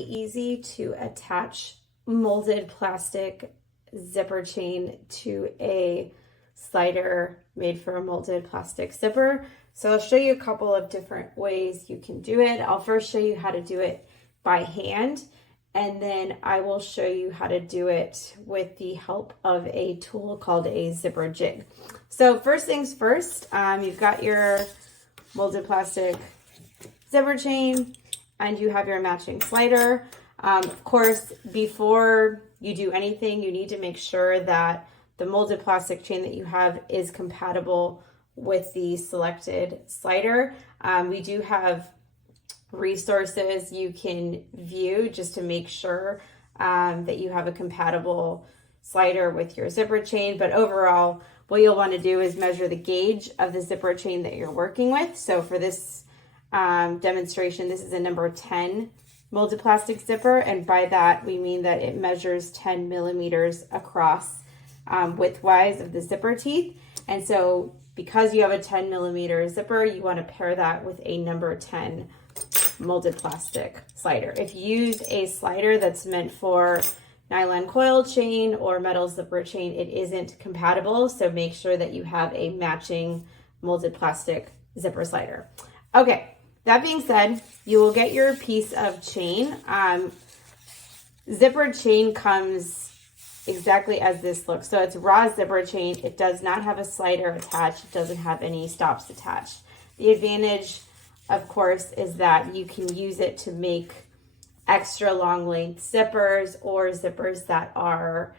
easy to attach molded plastic zipper chain to a slider made for a molded plastic zipper. So I'll show you a couple of different ways you can do it. I'll first show you how to do it by hand, and then I will show you how to do it with the help of a tool called a zipper jig. So first things first, you've got your molded plastic zipper chain and you have your matching slider. Of course, before you do anything, you need to make sure that the molded plastic chain that you have is compatible with the selected slider. We do have resources you can view just to make sure that you have a compatible slider with your zipper chain. But overall, what you'll want to do is measure the gauge of the zipper chain that you're working with. So for this demonstration, this is a number 10 molded plastic zipper, and by that we mean that it measures 10 millimeters across widthwise of the zipper teeth. And so because you have a 10 millimeter zipper, you want to pair that with a number 10 molded plastic slider. If you use a slider that's meant for nylon coil chain or metal zipper chain, it isn't compatible, so make sure that you have a matching molded plastic zipper slider. Okay, that being said, you will get your piece of chain. Zipper chain comes exactly as this looks. So it's raw zipper chain. It does not have a slider attached. It doesn't have any stops attached. The advantage, of course, is that you can use it to make extra long length zippers or zippers that are,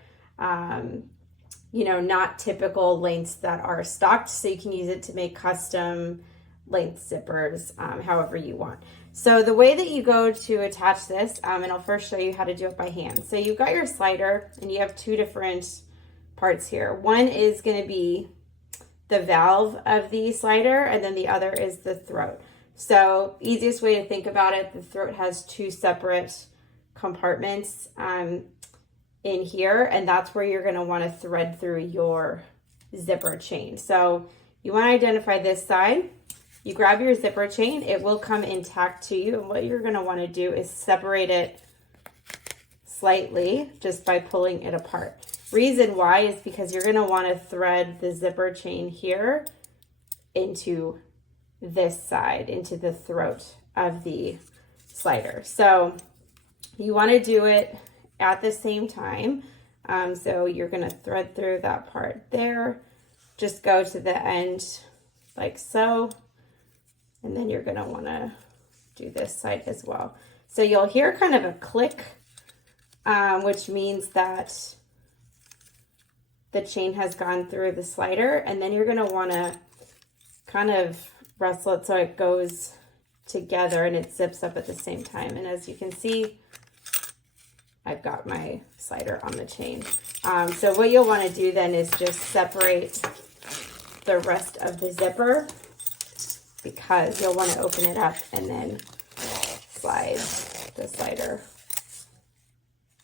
not typical lengths that are stocked. So you can use it to make custom length zippers however you want. So the way that you go to attach this, and I'll first show you how to do it by hand. So you've got your slider and you have two different parts here. One is going to be the valve of the slider, and then the other is the throat. So easiest way to think about it, the throat has two separate compartments in here, and that's where you're going to want to thread through your zipper chain. So you want to identify this side. You grab your zipper chain, it will come intact to you, and what you're going to want to do is separate it slightly just by pulling it apart. Reason why is because you're going to want to thread the zipper chain here into this side, into the throat of the slider. So you want to do it at the same time. So you're going to thread through that part there, just go to the end like so. And then you're going to want to do this side as well. So you'll hear kind of a click, which means that the chain has gone through the slider. And then you're going to want to kind of wrestle it so it goes together and it zips up at the same time. And as you can see, I've got my slider on the chain. So what you'll want to do then is just separate the rest of the zipper, because you'll want to open it up and then slide the slider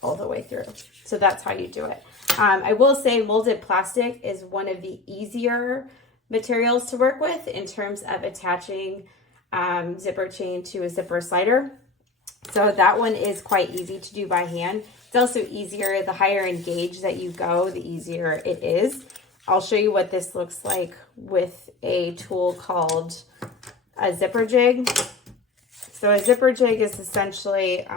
all the way through. So that's how you do it. I will say molded plastic is one of the easier materials to work with in terms of attaching zipper chain to a zipper slider. So that one is quite easy to do by hand. It's also easier, the higher in gauge that you go, the easier it is. I'll show you what this looks like with a tool called a zipper jig. So a zipper jig is essentially,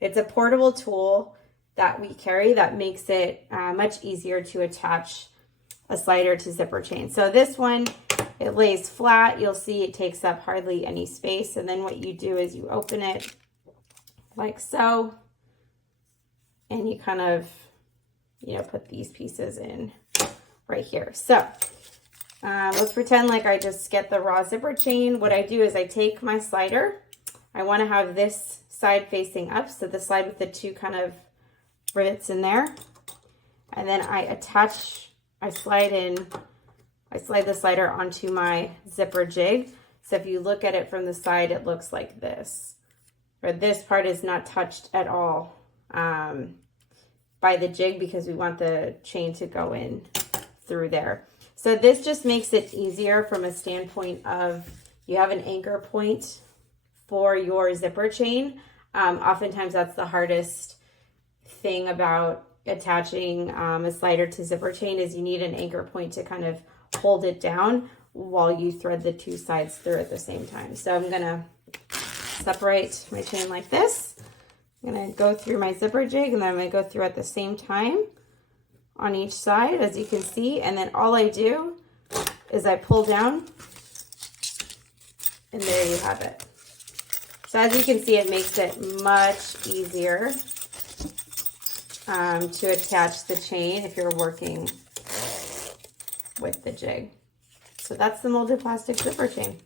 it's a portable tool that we carry that makes it much easier to attach a slider to zipper chain. So this one, it lays flat. You'll see it takes up hardly any space. And then what you do is you open it like so, and you kind of, put these pieces in right here. So let's pretend like I just get the raw zipper chain. What I do is I take my slider. I want to have this side facing up, so the side with the two kind of rivets in there. And then I slide the slider onto my zipper jig. So if you look at it from the side, it looks like this. Or this part is not touched at all by the jig, because we want the chain to go in through there. So this just makes it easier from a standpoint of you have an anchor point for your zipper chain. Oftentimes that's the hardest thing about attaching a slider to zipper chain is you need an anchor point to kind of hold it down while you thread the two sides through at the same time. So I'm gonna separate my chain like this. I'm gonna go through my zipper jig and then I'm gonna go through at the same time on each side, as you can see, and then all I do is I pull down and there you have it. So as you can see, it makes it much easier to attach the chain if you're working with the jig. So that's the molded plastic zipper chain.